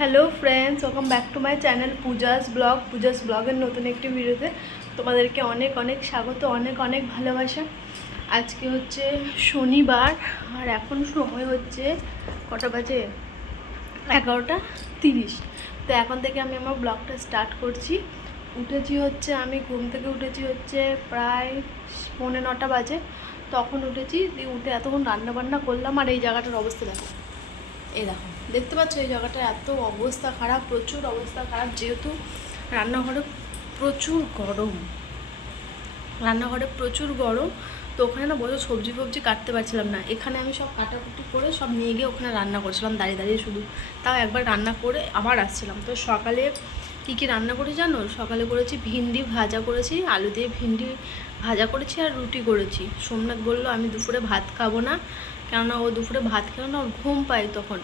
Hello friends, welcome back to my channel Puja's ব্লগের নতুন একটি ভিডিওতে তোমাদেরকে অনেক অনেক স্বাগত, অনেক অনেক ভালোবাসা। আজকে হচ্ছে শনিবার আর এখন সময় হচ্ছে কটা বাজে, 11:30। তো এখন থেকে আমি আমার ব্লগটা স্টার্ট করছি। উঠেছি হচ্ছে, আমি ঘুম থেকে উঠেছি হচ্ছে প্রায় 9:45 বাজে, তখন উঠেছি। দিয়ে উঠে এতক্ষণ রান্নাবান্না করলাম। আর এই জায়গাটার অবস্থা দেখো, এই দেখো, দেখতে পাচ্ছ এই জায়গাটা এত অবস্থা খারাপ, প্রচুর অবস্থা খারাপ। যেহেতু রান্নাঘরে প্রচুর গরম, তো ওখানে না বসে সবজি ফবজি কাটতে পারছিলাম না। এখানে আমি সব কাটাকুটি করে সব নিয়ে গিয়ে ওখানে রান্না করছিলাম দাঁড়িয়ে দাঁড়িয়ে শুধু। তাও একবার রান্না করে আবার আসছিলাম। তো সকালে কী রান্না করি জানো? সকালে করেছি ভিন্ডি ভাজা করেছি, আলু দিয়ে ভিন্ডি ভাজা করেছি আর রুটি করেছি। সোমনাথ বললো আমি দুপুরে ভাত খাবো না, কেননা ও দুপুরে ভাত খেলো না, ওর ঘুম পায় তখন।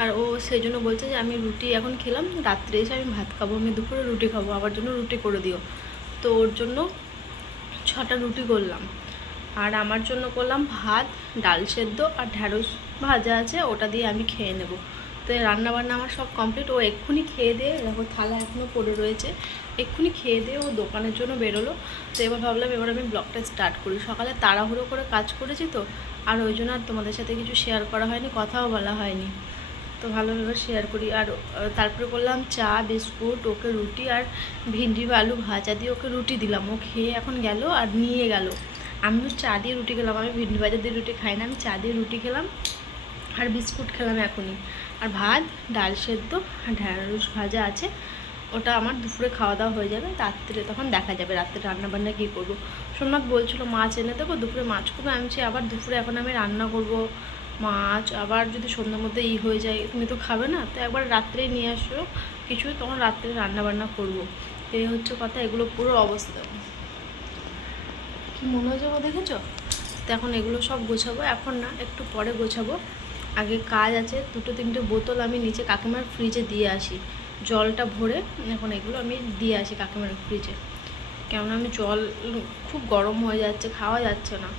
আর ও সেই জন্য বলছে যে আমি রুটি এখন খেলাম, রাত্রে এসে আমি ভাত খাবো, আমি দুপুরে রুটি খাবো, আমার জন্য রুটি করে দিও। তো ওর জন্য 6টা রুটি করলাম। আর আমার জন্য করলাম ভাত, ডাল সেদ্ধ আর ঢ্যাঁড়স ভাজা আছে, ওটা দিয়ে আমি খেয়ে নেব। তো রান্নাবান্না আমার সব কমপ্লিট। ও এক্ষুনি খেয়ে দিয়ে, দেখো থালা এখনও পড়ে রয়েছে, এক্ষুনি খেয়ে দিয়ে ও দোকানের জন্য বেরোলো। তো এবার ভাবলাম এবার আমি ব্লগটা স্টার্ট করি। সকালে তাড়াহুড়ো করে কাজ করেছি তো, আর ওই জন্য আর তোমাদের সাথে কিছু শেয়ার করা হয়নি, কথাও বলা হয়নি। তো ভালোভাবে শেয়ার করি। আর তারপরে করলাম চা বিস্কুট, ওকে রুটি আর ভিন্ডি আলু ভাজা দিয়ে ওকে রুটি দিলাম। ও খেয়ে এখন গেল আর নিয়ে গেল। আমিও চা দিয়ে রুটি খেলাম, আমি ভিন্ডি ভাজা দিয়ে রুটি খাই না, আমি চা দিয়ে রুটি খেলাম আর বিস্কুট খেলাম এখনই। আর ভাত, ডাল সেদ্ধ আর ঢ্যাঁড়স ভাজা আছে, ওটা আমার দুপুরে খাওয়া দাওয়া হয়ে যাবে। রাত্রে তখন দেখা যাবে রাত্রে রান্নাবান্না কী করবো। সোমনাথ বলছিল মাছ এনে দেবো, দুপুরে মাছ করবো। আমি চাই আবার দুপুরে এখন আমি রান্না করব মাছ, আবার যদি সন্ধ্যার মধ্যে হয়ে যায়, তুমি তো খাবে না, তো একবার রাত্রেই নিয়ে আসো কিছু, তখন রাত্রে রান্নাবান্না করবো। এই হচ্ছে কথা। এগুলো পুরো অবস্থা কি মনে হয়ে যাবো, দেখেছো? তো এখন এগুলো সব গোছাবো, এখন না একটু পরে গোছাবো। আগে কাজ আছে, 2-3টে বোতল আমি নিচে কাকিমার ফ্রিজে দিয়ে আসি, জলটা ভরে এখন এগুলো আমি দিয়ে আসি কাকিমার ফ্রিজে। কেননা আমি জল খুব গরম হয়ে যাচ্ছে, খাওয়া যাচ্ছে না,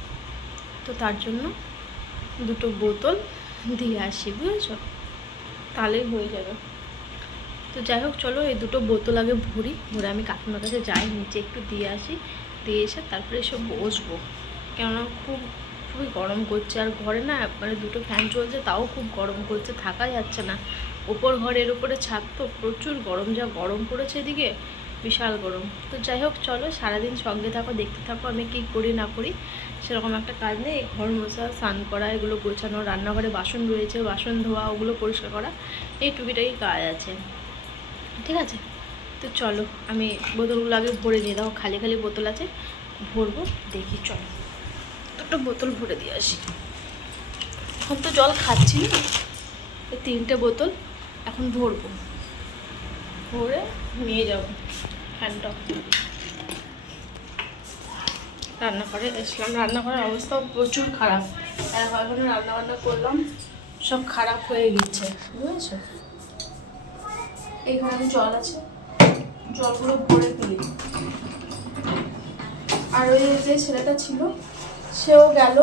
তো তার জন্য 2টো বোতল দিয়ে আসি, বুঝেছো? তাহলেই হয়ে যাবে। তো যাই হোক, চলো এই 2টো বোতল আগে ভরে আমি কাকিমার কাছে যাই, নিচে একটু দিয়ে আসি, দিয়ে এসে তারপরে এসব বসবো। কেননা খুবই গরম করছে। আর ঘরে না মানে 2টো ফ্যান চলছে, তাও খুব গরম করছে, থাকা যাচ্ছে না। ওপর ঘরের উপরে ছাদ তো, প্রচুর গরম, যা গরম পড়েছে এদিকে, বিশাল গরম। তো যাই হোক, চলো সারাদিন সঙ্গে থাকো, দেখতে থাকো আমি কী করি না করি। সেরকম একটা কাজ নেই, ঘর মোছা, স্নান করা, এগুলো গোছানো, রান্নাঘরে বাসন রয়েছে, বাসন ধোয়া, ওগুলো পরিষ্কার করা, এই টুকিটাকি কাজ আছে, ঠিক আছে? তো চলো আমি বোতলগুলো আগে ভরে নিয়ে, দেখো খালি খালি বোতল আছে, ভরবো দেখি। চলো 2টো বোতল ভরে দিয়ে আসি। এখন তো জল খাচ্ছি না, এই 3টে বোতল এখন ভরবো, ভরে নিয়ে যাবো। ফ্যানটা রান্নাঘরে এসলাম, রান্নাঘরের অবস্থা প্রচুর খারাপ। এখন রান্নাবান্না করলাম, সব খারাপ হয়ে গেছে, বুঝেছো? এইখানে জল আছে, জলগুলো ভরে ফেলি। আর ওই যে ছেলেটা ছিল, সেও গেল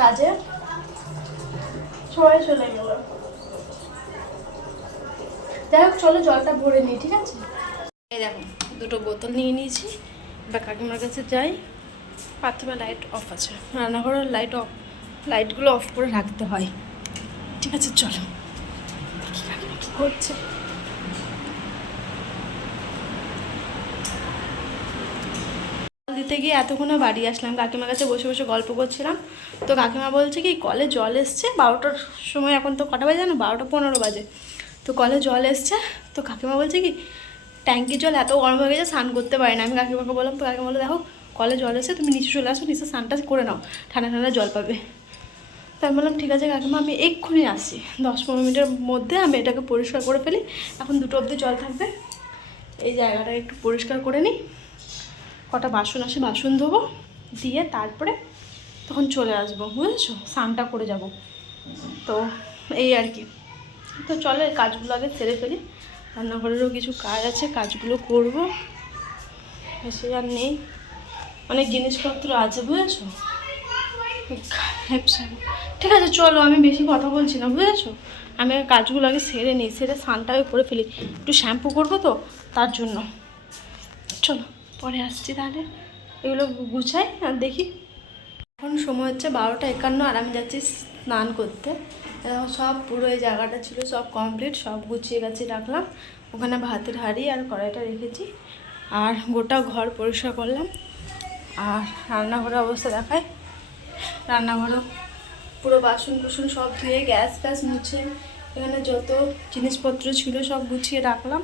কাজে, সবাই চলে গেল। যাই হোক, চলো জলটা ভরে নিই, ঠিক আছে? এই দেখো 2টো বোতল নিয়ে নিয়েছি, এবার কাকিমার কাছে যাই। বাথরুমে লাইট অফ আছে, রান্নাঘরের লাইটগুলো অফ করে রাখতে হয়, ঠিক আছে? চলো দেখি কাকিমা কী করছে। দিতে গিয়ে এতক্ষণে বাড়ি আসলাম, কাকিমার কাছে বসে বসে গল্প করছিলাম। তো কাকিমা বলছে কি কলে জল এসছে 12টার সময়, এখন তো কটা বাজে জানো? 12:15 বাজে। তো কলে জল এসছে। তো কাকিমা বলছে কি ট্যাঙ্কির জল এত গরম হয়ে গেছে, স্নান করতে পারি না। আমি কাকিমাকে বললাম, তো কাকিমা বললো দেখো কলে জল এসে, তুমি নিচে চলে আসো, নিচে স্নানটা করে নাও, ঠান্ডা ঠান্ডা জল পাবে। তাই বললাম ঠিক আছে কাকিমা, আমি এক্ষুনি আসছি, 10-15 মিনিটের মধ্যে আমি এটাকে পরিষ্কার করে ফেলি। এখন 2টো অবধি জল থাকবে, এই জায়গাটা একটু পরিষ্কার করে নিই, কটা বাসন আসে বাসন ধোবো, দিয়ে তারপরে তখন চলে আসবো, বুঝেছো? স্নানটা করে যাব। তো এই আর কি। তো চলো এই কাজগুলো আগে সেরে ফেলি, রান্নাঘরেরও কিছু কাজ আছে, কাজগুলো করব। এসে আর নেই, অনেক জিনিসপত্র আছে, বুঝেছো? ঠিক আছে চলো, আমি বেশি কথা বলছি না, বুঝেছো? আমি কাজগুলো আগে সেরে নিই, সেরে স্নানটা করে ফেলি, একটু শ্যাম্পু করবো তো তার জন্য। চলো পরে আসছি তাহলে, এগুলো গুছাই আর দেখি। এখন সময় হচ্ছে 12:51 আর আমি যাচ্ছি স্নান করতে। সব পুরো এই জায়গাটা ছিল সব কমপ্লিট, সব গুছিয়ে গাছিয়ে রাখলাম। ওখানে ভাতের হাঁড়ি আর কড়াইটা রেখেছি, আর গোটা ঘর পরিষ্কার করলাম। আর রান্নাঘরের অবস্থা দেখায়, রান্নাঘরও পুরো বাসন কুসন সব ধুয়ে গ্যাস ফ্যাস মুছে এখানে যত জিনিসপত্র ছিল সব গুছিয়ে রাখলাম।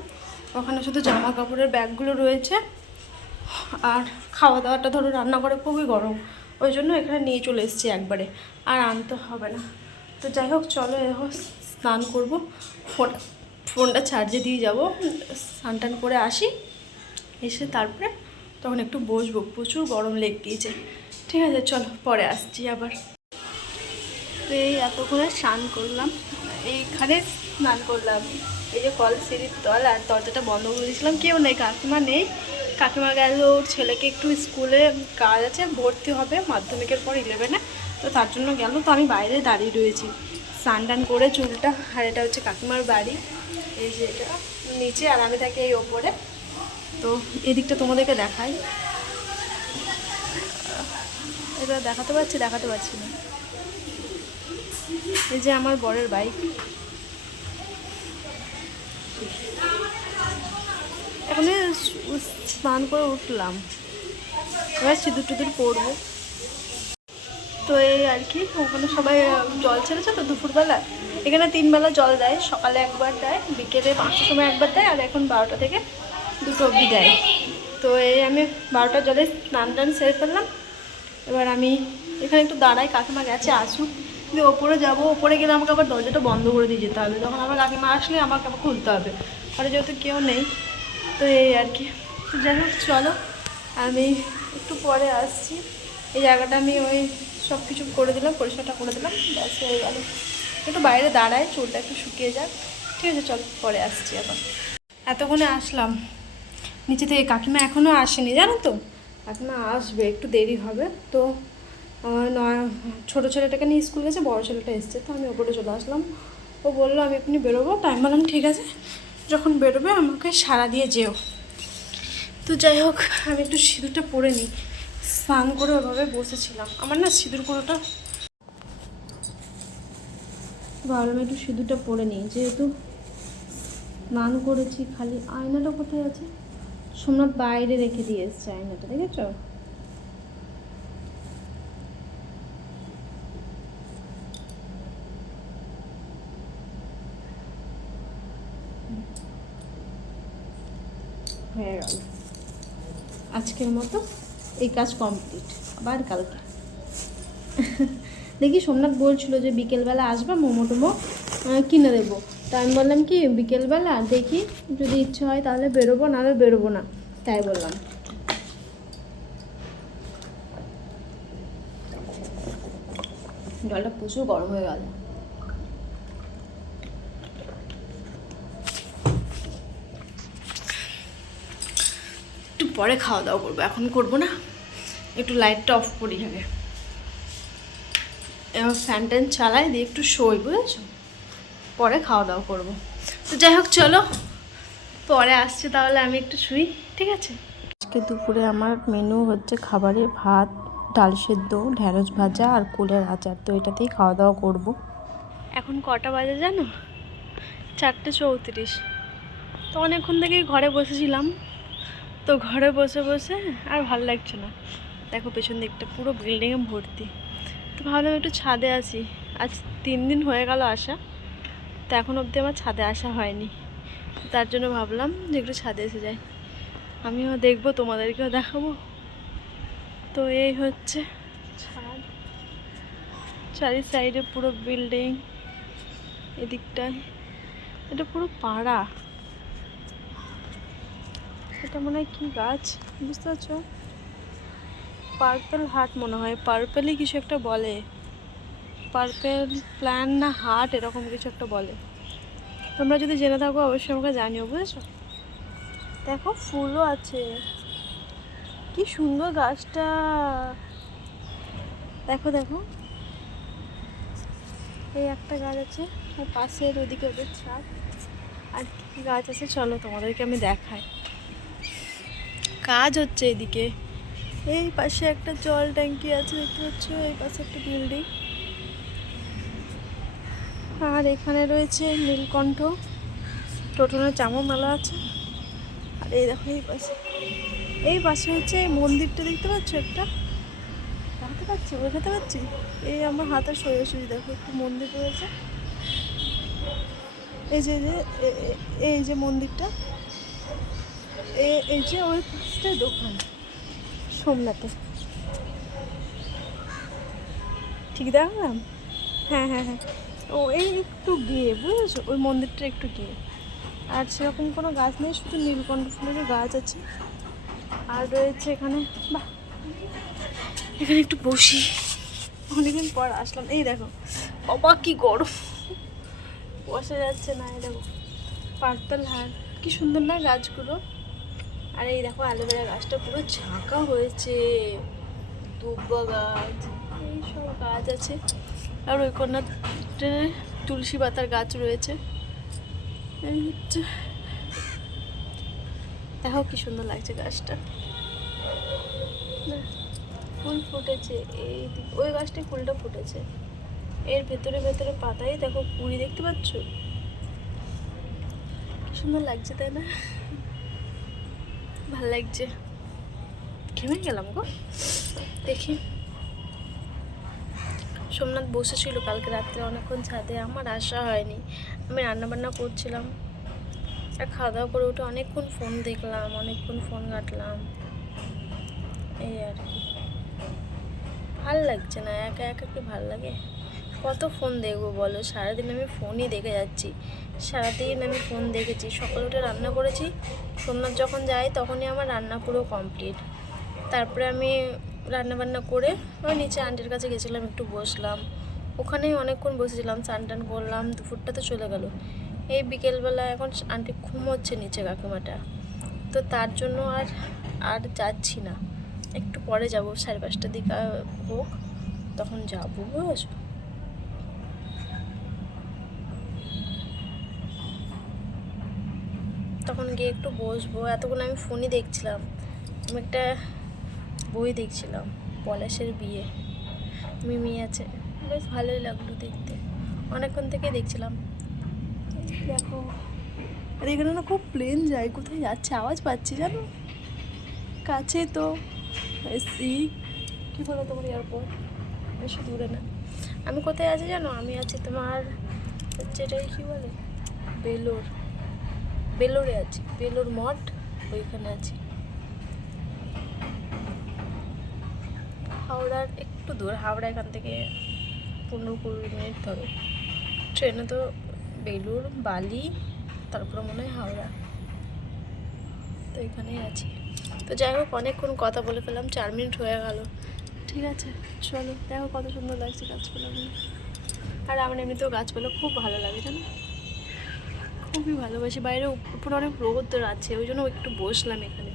ওখানে শুধু জামা কাপড়ের ব্যাগগুলো রয়েছে। আর খাওয়া দাওয়াটা ধরো রান্নাঘরে খুবই গরম, ওই জন্য এখানে নিয়ে চলে এসেছি একবারে, আর আনতে হবে না। তো যাই হোক চলো এখন স্নান করবো, ফোনটা চার্জে দিয়ে যাবো, স্নান টান করে আসি, এসে তারপরে তখন একটু বসবো, প্রচুর গরম লেগেছে। ঠিক আছে চলো পরে আসছি আবার। তো এই এতক্ষণে স্নান করলাম, এইখানে স্নান করলাম, এই যে কল সিঁড়ির তল, আর দরজাটা বন্ধ করে দিয়েছিলাম, কেউ নেই, কাকিমা নেই। কাকিমা গেল ওর ছেলেকে একটু স্কুলে কাজ আছে, ভর্তি হবে মাধ্যমিকের পর 11-এ, তো তার জন্য গেল। তো আমি বাইরে দাঁড়িয়ে রয়েছি স্নান টান করে চুলটা, আর এটা হচ্ছে কাকিমার বাড়ি, এই যে এটা নিচে, আর আমি থাকি এই ওপরে। তো এদিকটা তোমাদেরকে দেখাই, এটা দেখাতে পারছি না। এই যে আমার বরের বাইক, এখন স্নান করে উঠলাম, এবার সিঁদুর টিঁদুর পরবো। তো এই আর কি, ওখানে সবাই জল ছেড়েছে তো দুপুরবেলা, এখানে 3 বেলা জল দেয়, সকালে একবার দেয়, বিকেলে 5টার সময় একবার দেয়, আর এখন 12টা থেকে 2টো অবধি দেয়। তো এই আমি 12টার জলে স্নান টান সেরে ফেললাম। এবার আমি এখানে একটু দাঁড়াই, কাকিমা গেছে আসুক, দিয়ে ওপরে যাবো, ওপরে গেলে আমাকে আবার দরজাটা বন্ধ করে দিয়ে যেতে হবে, তখন আমার কাকিমা আসলে আমাকে আবার খুলতে হবে, আর যেহেতু কেউ নেই। তো এই আর কি, তো যাই হোক চলো আমি একটু পরে আসছি। এই জায়গাটা আমি ওই সব কিছু করে দিলাম, পরিষ্কারটা করে দিলাম, ব্যাস হয়ে গেল। একটু বাইরে দাঁড়ায়, চুলটা একটু শুকিয়ে যাক। ঠিক আছে চল পরে আসছি আবার। এতক্ষণে আসলাম নিচে থেকে, কাকিমা এখনও আসেনি জানো তো, কাকিমা আসবে, একটু দেরি হবে। তো ছোটো ছেলেটাকে নিয়ে স্কুল গেছে, বড়ো ছেলেটা এসছে, তো আমি ওপরে চলে আসলাম। ও বললো আমি এখনই বেরোবো, টাইম বললাম ঠিক আছে, যখন বেরোবে আমাকে সাড়া দিয়ে যেও। তো যাই হোক আমি একটু সিঁদুরটা পরে নিই, স্নান করে ওভাবে বসেছিলাম, আমার না সিঁদুর পরাটা, ভাবলাম একটু সিঁদুরটা পরে নিই, যেহেতু স্নান করেছি। খালি আয়নাটা কোথায় আছে, সোমনাথ বাইরে রেখে দিয়ে এসছে আয়নাটা, দেখেছ? হয়ে গেল, আজকের মতো এই কাজ কমপ্লিট, আবার কালকে দেখি সোমনাথ বলছিল যে বিকেলবেলা আসবে, মোমো টোমো কিনে দেবো। তা আমি বললাম কি বিকেলবেলা দেখি যদি ইচ্ছে হয় তাহলে বেরোবো, নাহলে বেরোবো না, তাই বললাম। জলটা প্রচুর গরম হয়ে গেল। একটু পরে খাওয়া দাওয়া করবো, এখন করবো না, একটু লাইটটা অফ করি আগে, এবার ফ্যান ট্যান চালাই দিয়ে একটু শোই, বুঝেছো, পরে খাওয়া দাওয়া করবো। তো যাই হোক চলো পরে আসছি, তাহলে আমি একটু শুই, ঠিক আছে? আজকে দুপুরে আমার মেনু হচ্ছে খাবারে ভাত, ডাল সেদ্ধ, ঢ্যাঁড়স ভাজা আর কুলের আচার, তো এটাতেই খাওয়া দাওয়া করব। এখন কটা বাজে জানো? 4:34। তো অনেকক্ষণ থেকেই ঘরে বসেছিলাম, তো ঘরে বসে বসে আর ভালো লাগছে না, দেখো পেছন দিকটা পুরো বিল্ডিংয়ে ভর্তি। তো ভাবলাম একটু ছাদে আসি, আজ 3 দিন হয়ে গেল আসা, তো এখন অবধি আমার ছাদে আসা হয়নি, তার জন্য ভাবলাম যে একটু ছাদে এসে যাই, আমিও দেখবো, তোমাদেরকেও দেখাবো। তো এই হচ্ছে ছাদ, চারি সাইডে পুরো বিল্ডিং, এদিকটায় এটা পুরো পাড়া। এটা মনে হয় কী গাছ বুঝতে পারছো, পার্পেল হার্ট মনে হয়, পার্পেলই কিছু একটা বলে, পার্পেল প্ল্যান না হার্ট এরকম কিছু একটা বলে। তোমরা যদি জেনে থাকো অবশ্যই আমাকে জানিও, বুঝেছো? দেখো ফুলও আছে, কি সুন্দর গাছটা, দেখো দেখো, এই একটা গাছ আছে, আর পাশের ওদিকে ওদের ছাদ। আর কী গাছ আছে চলো তোমাদেরকে আমি দেখাই। কাজ হচ্ছে এদিকে। এই পাশে একটা জল ট্যাঙ্কি আছে দেখতে পাচ্ছ, এই পাশে একটা বিল্ডিং। আর এখানে রয়েছে নীলকণ্ঠ, টোটনের চামড় মেলা আছে। আর এই দেখো এই পাশে হচ্ছে এই মন্দিরটা দেখতে পাচ্ছ একটা, দেখাতে পাচ্ছি বোঝাতে পারছি, এই আমার হাতের সোজাসুজি দেখো একটু মন্দির রয়েছে। এই যে এই যে মন্দিরটা, এই যে ওই পাশটায় দোকান সোমনাথে, ঠিক দেখালাম? হ্যাঁ হ্যাঁ হ্যাঁ, ও এই একটু গিয়ে বুঝেছো, ওই মন্দিরটা একটু গিয়ে। আর সেরকম কোনো গাছ নেই, শুধু নীলকণ্ঠ ফুলেরই গাছ আছে। আর রয়েছে এখানে, বাহ এখানে একটু বসি, অনেকদিন পর আসলাম। এই দেখো বাবা কি গরম, বসে যাচ্ছে না। এই দেখো পার্পল হার, কি সুন্দর না গাছগুলো। আর এই দেখো অ্যালোভেরা গাছটা পুরো ঝাঁকা হয়েছে, দুব্বা গাছ, এইসব গাছ আছে। আর ওই কর্নারটা তুলসী পাতার গাছ রয়েছে। এই হচ্ছে, দেখো কি সুন্দর লাগছে গাছটা, ফুল ফুটেছে। এই ওই গাছটায় ফুলটা ফুটেছে, এর ভেতরে ভেতরে পাতাই দেখো কুড়ি, দেখতে পাচ্ছ কি সুন্দর লাগছে তাই না? ভাল লাগছে। ঘেমে গেলাম গো। দেখি সোমনাথ বসেছিল কালকে রাত্রে অনেকক্ষণ ছাদে, আমার আসা হয়নি। আমি রান্নাবান্না করছিলাম, আর খাওয়া দাওয়া করে উঠে অনেকক্ষণ ফোন দেখলাম, অনেকক্ষণ ফোন ঘাটলাম, এই আর কি। ভাল লাগছে না, একা একা কি ভাল লাগে? কত ফোন দেখবো বলো, সারাদিন আমি ফোনই দেখে যাচ্ছি। সারাদিন আমি ফোন দেখেছি, সকালে উঠে রান্না করেছি, সোমনাথ যখন যায় তখনই আমার রান্না পুরো কমপ্লিট। তারপরে আমি রান্নাবান্না করে ওই নিচে আন্টির কাছে গেছিলাম, একটু বসলাম, ওখানেই অনেকক্ষণ বসেছিলাম, স্নান টান করলাম, দুপুরটা তো চলে গেল। এই বিকেলবেলা এখন আন্টি ঘুমোচ্ছে নিচে কাকিমাটা, তো তার জন্য আর যাচ্ছি না, একটু পরে যাব, 5:30টার দিকে হোক তখন যাবো, বুঝেছো? তখন গিয়ে একটু বসবো। এতক্ষণ আমি ফোনই দেখছিলাম, আমি একটা বই দেখছিলাম, পলাশের বিয়ে, মিমি আছে, বেশ ভালোই লাগলো দেখতে, অনেকক্ষণ থেকে দেখছিলাম। দেখো আর এখানে না খুব প্লেন যায়, কোথায় যাচ্ছে আওয়াজ পাচ্ছি জানো, কাছে তো এসি, কী বলো তোমার এয়ারপোর্ট, বেশি দূরে না। আমি কোথায় আছি জানো? আমি আছি তোমার হচ্ছে এটাই কী বলে, বেলোরে আছি, বেলোর মঠ, ওইখানে আছি। হাওড়ার একটু দূর, হাওড়া এখান থেকে 15-20 মিনিট ধরো, ট্রেনে তো বেলুর, বালি, তারপরে মনে হয় হাওড়া, তো এখানেই আছি। তো যাই হোক অনেকক্ষণ কথা বলে ফেলাম, 4 মিনিট হয়ে গেল। ঠিক আছে চলো, দেখো কত সুন্দর লাগছে গাছপালাগুলো। আর আমার এমনিতেও গাছপালা খুব ভালো লাগে জানো, খুবই ভালোবাসি। বাইরে উপরে অনেক রোদ আছে, ওই জন্য একটু বসলাম এখানে।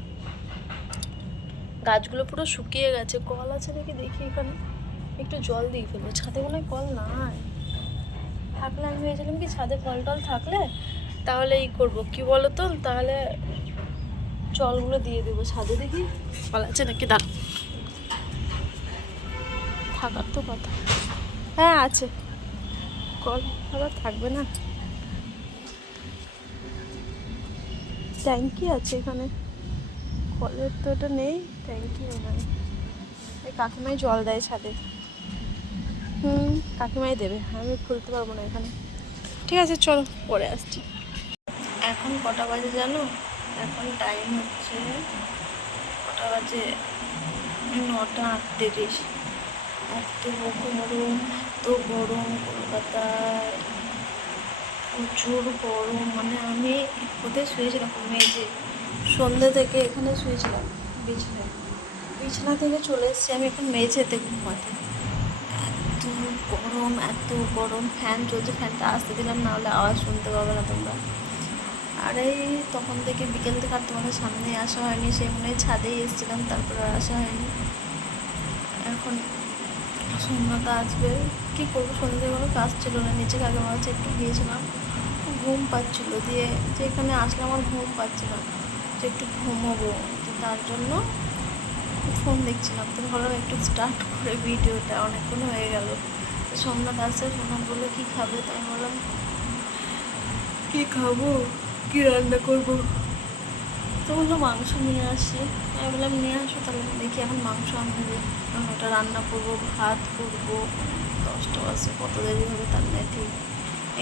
গাছগুলো পুরো শুকিয়ে গেছে, কল আছে নাকি দেখি এখানে, একটু জল দিয়ে ফেলবো। ছাদে মনে হয় কল নাই, থাকলে আমি ভেবেছিলাম কি ছাদে কল টল থাকলে তাহলে এই করবো, কি বলো তো, তাহলে জলগুলো দিয়ে দেবো ছাদে, দেখি কল আছে নাকি। দাঁড়, থাকার তো কথা, হ্যাঁ আছে কল, আবার থাকবে না? ট্যাঙ্কি আছে এখানে, কলের তো এটা নেই, ট্যাঙ্কিও নাই। এই কাকিমাই জল দেয় ছাদে, কাকিমাই দেবে, আমি খুলতে পারবো না এখানে। ঠিক আছে চলো পরে আসছি। এখন কটা বাজে জানো? এখন টাইম হচ্ছে কটা বাজে, 9:38। এত গরম, এত গরম কলকাতায়, প্রচুর গরম। মানে আমি কোথায় শুয়েছিলাম, মেঝে, সন্ধ্যে থেকে এখানে শুয়েছিলাম বিছানায়, বিছানা থেকে চলে এসেছি আমি এখন মেঝেতে ঘুমাতে। এত গরম, এত গরম, ফ্যান চলছে, ফ্যানটা আসতে দিলাম, না হলে আওয়াজ শুনতে পাবে না তোমরা। আর এই তখন থেকে বিকেল থেকে আর তোমাদের সামনে আসা হয়নি, সে মনে হয় ছাদেই এসেছিলাম, তারপর আর আসা হয়নি। এখন সোমনাথ আসবে, কী করবো, সন্ধ্যে কোনো কাজ ছিল না, নিচে কাকে মাঝে একটু গিয়েছিলাম, ঘুম পাচ্ছিল, দিয়ে যে এখানে আসলে আমার ঘুম পাচ্ছে না, যে একটু ঘুমোবো, তো তার জন্য ফোন দেখছিলাম। তো ভাবলাম একটু স্টার্ট করে ভিডিওটা, অনেকক্ষণ হয়ে গেল। তো সোমনাথ আসছে, সোমনাথ বললো কী খাবে, তো আমি বললাম কী খাবো, কী রান্না করবো, তো বললো মাংস নিয়ে আসি। আমি বললাম নিয়ে আসো, তাহলে দেখি এখন মাংস আনবে, আমি ওটা রান্না করবো, ভাত করবো, 10টা বাজে, কত দেরি হবে তার নেই ঠিক।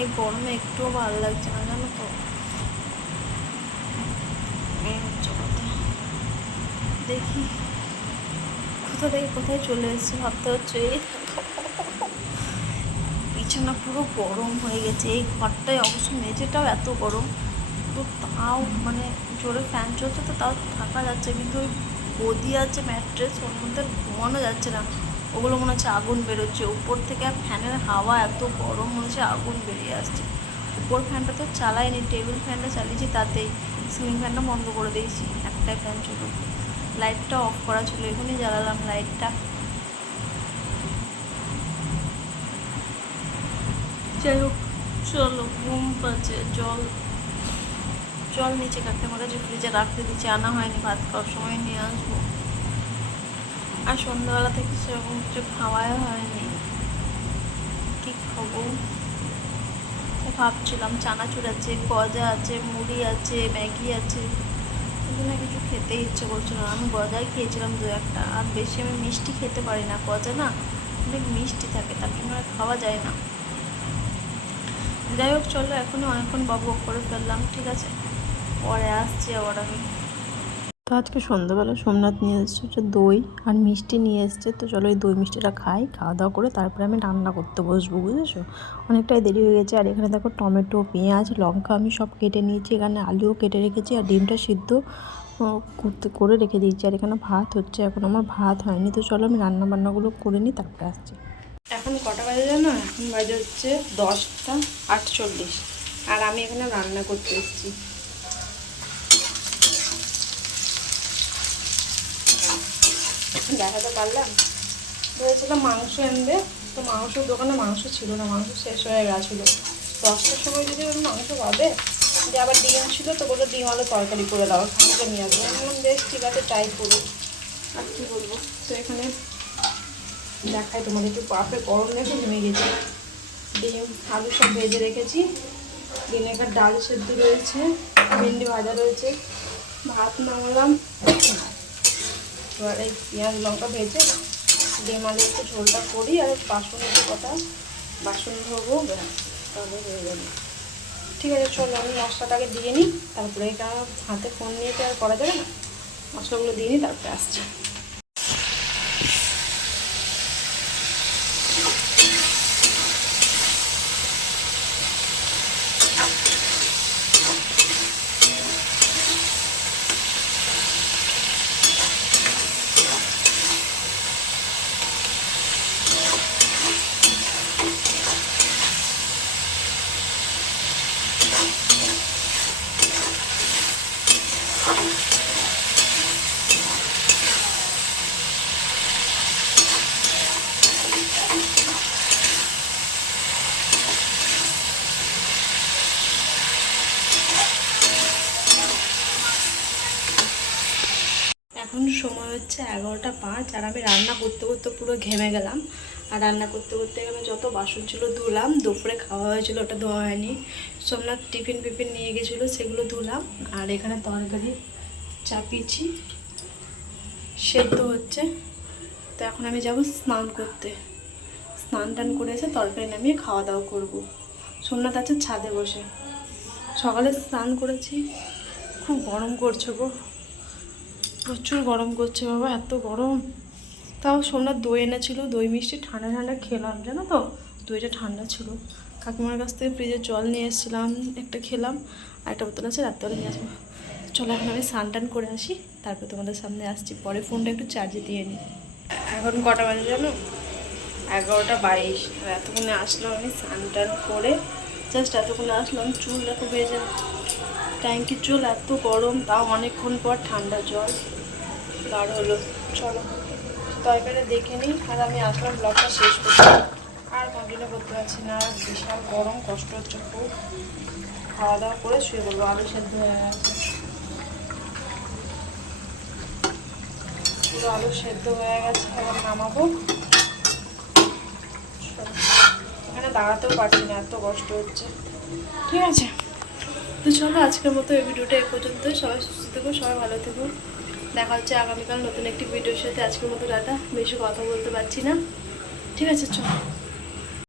এই গরমে একটুও ভালো লাগছে না জানো তো, এই হচ্ছে কথা। দেখি কোথা থেকে কোথায় চলে এসেছি, ভাবতে হচ্ছে এই বিছানা পুরো গরম হয়ে গেছে। এই ঘরটায় অবশ্য মেঝেটাও এত গরম, তো তাও মানে জোরে ফ্যান চলছে তো তাও থাকা যাচ্ছে, কিন্তু ওই গদি আছে ম্যাট্রেস, ওর মধ্যে ঘুমানো যাচ্ছে না, ওগুলো মনে হচ্ছে আগুন বেরোচ্ছে উপর থেকে, ফ্যানের হাওয়া এত গরম, মনে হচ্ছে আগুন বেরিয়ে আসছে। উপর ফ্যানটা তো চালাইনি, টেবিল ফ্যানটা চালিয়েছি, তাতেই সিলিং ফ্যানটা বন্ধ করে দিয়েছি, একটাই ফ্যান ছিল, লাইটটা অফ করা ছিল, এখনই জ্বালালাম লাইটটা। যাই হোক, চলো, ঘুম পাচ্ছে, জল নিচে কাকিমার কাছে ফ্রিজে রাখতে দিচ্ছি, আনা হয়নি, ভাত খাওয়ার সময় নিয়ে আসবো। আর সন্ধ্যাবেলা থেকে সেরকম কিছু খাওয়াই হয়নি, কি খাবো ভাবছিলাম, চানাচুর আছে, গজা আছে, মুড়ি আছে, ম্যাগি আছে, এগুলো কিছু খেতে ইচ্ছে করছিল না। আমি গজাই খেয়েছিলাম দু একটা, আর বেশি আমি মিষ্টি খেতে পারি না, গজা না অনেক মিষ্টি থাকে, তার জন্য আর খাওয়া যায় না। যাই হোক চলো, এখনই অনেকক্ষণ বক বক করে ফেললাম, ঠিক আছে, পরে আসছি আবার আমি। তো আজকে সন্ধ্যাবেলা সোমনাথ নিয়ে এসছে হচ্ছে দই আর মিষ্টি নিয়ে এসছে, তো চলো এই দই মিষ্টিটা খাই, খাওয়া দাওয়া করে তারপরে আমি রান্না করতে বসবো, বুঝেছো, অনেকটাই দেরি হয়ে গেছে। আর এখানে দেখো টমেটো, পেঁয়াজ, লঙ্কা আমি সব কেটে নিয়েছি, এখানে আলুও কেটে রেখেছি, আর ডিমটা সিদ্ধ করে রেখে দিয়েছি, আর এখানে ভাত হচ্ছে, এখন আমার ভাত হয়নি। তো চলো আমি রান্না বান্নাগুলো করে নিই, তারপরে আসছি। এখন কটা বাজে জানো, এখন বাজে হচ্ছে 10টা 48, আর আমি এখানে রান্না করতে এসেছি। দেখাতে পারলাম, ভেবেছিলাম মাংস আনবে, তো মাংসের দোকানে মাংস ছিল না, মাংস শেষ হয়ে গেছিলো। 10টার সময় যদি ওর মাংস পাবে, যে আবার ডিম ছিল, তো বললো ডিম আলু তরকারি করে দাও, খানিকে নিয়ে আসবো। আমি বললাম বেশ ঠিক আছে, ট্রাই করো, আর কী বলবো। তো এখানে দেখাই তোমাদের, একটু পাপে গরম রেখে জমে গেছি, ডিম আলু সব ভেজে রেখেছি, দিনেকার ডাল সেদ্ধ রয়েছে, ভেন্ডি ভাজা রয়েছে, ভাত নামালাম, এবার এই পেঁয়াজ লঙ্কা ভেজে ডিম আলু একটু ঝোলটা করি, আর বাসন একটু কথা, বাসন ধোবো, তাহলে হয়ে যাবে। ঠিক আছে চলো, আমি মশলাটাকে দিয়ে নিই, তারপরে এটা হাতে ফোন নিয়ে তো আর করা যাবে না, মশলাগুলো দিয়ে নিই, তারপরে আসছি। এখন সময় হচ্ছে 11টা 5, আর আমি রান্না করতে করতে পুরো ঘেমে গেলাম, আর রান্না করতে করতে আমি যত বাসন ছিল ধুলাম, দুপুরে খাওয়া হয়েছিল ওটা ধোয়া হয়নি, সোমনাথ টিফিন ফিফিন নিয়ে গেছিলো সেগুলো ধুলাম, আর এখানে তরকারি চাপিয়েছি, সেদ্ধ হচ্ছে। তো এখন আমি যাব স্নান করতে, স্নান টান করে এসে তরকারি নামিয়ে খাওয়া দাওয়া করবো। সোমনাথ আছে ছাদে বসে, সকালে স্নান করেছি, খুব গরম করছে গো, প্রচুর গরম করছে বাবা, এত গরম। তাও সোমনাথ দই এনেছিল, দই মিষ্টি ঠান্ডা ঠান্ডা খেলাম, জানো তো, দইটা ঠান্ডা ছিল। কাকিমার কাছ থেকে ফ্রিজে জল নিয়ে এসেছিলাম, একটা খেলাম, আর একটা বোতল আছে, রাত্রেবেলা নিয়ে আসবো। চলো এখন আমি স্নান টান করে আসি, তারপর তোমাদের সামনে আসছি, পরে ফোনটা একটু চার্জে দিয়ে নিই। এখন কটা বাজে জানো, 11টা 22, আর এতক্ষণে আসলাম আমি স্নান টান করে, জাস্ট এতক্ষণে আসলাম, চুল দেখো ভেজে, ট্যাঙ্কির চুল, এত গরম, তাও অনেকক্ষণ পর ঠান্ডা জল বার হলো। চলো তরকারি দেখে নিই, আর আমি আসলাম ব্লগটা শেষ করতে। আর কন্টিনিউ করতে পারছি না, আর বিশাল গরম, কষ্ট হচ্ছে খুব। খাওয়া দাওয়া করে শুয়ে পড়বো। আলু সেদ্ধ হয়ে গেছে, পুরো আলু সেদ্ধ হয়ে গেছে। এবার নামাবো। এখানে দাঁড়াতেও পারছি না, এত কষ্ট হচ্ছে। ঠিক আছে, তো চলো আজকের মতো এই ভিডিওটা এ পর্যন্ত। সবাই সুস্থ থেকো, সবাই ভালো থেকো। দেখা হচ্ছে আগামীকাল নতুন একটি ভিডিওর সাথে। আজকের মতো টাটা, বেশি কথা বলতে পারছি না। ঠিক আছে, চলো।